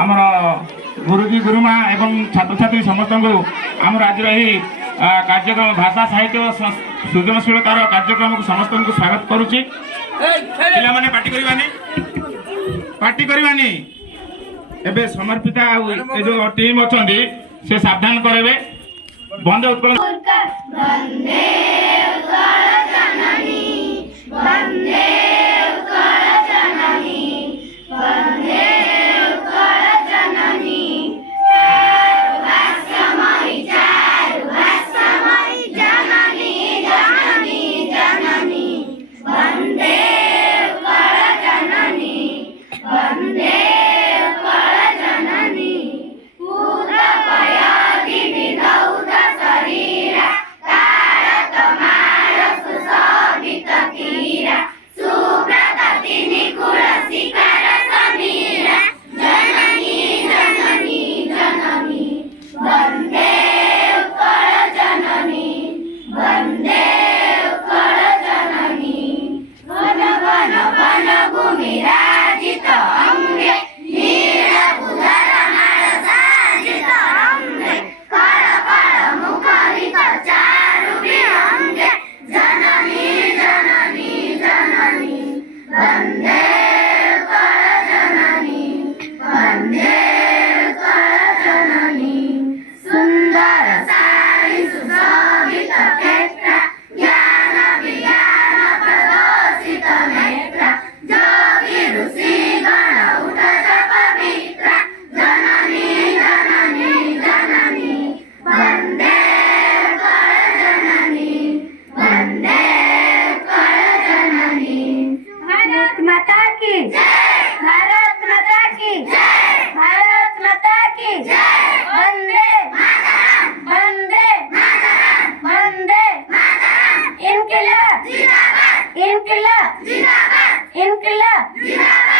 आमर गुरुजी गुरुमा एवं छात्र छात्री समस्त आम आज कार्यक्रम भाषा साहित्य सृजनशीलतार कार्यक्रम को समस्त को स्वागत करुच्ची। पिलामाने पार्टी करवानी एबे समर्पिता जो टीम अच्छा से सावधान करेंगे। बंदे उत्कल इनकलाब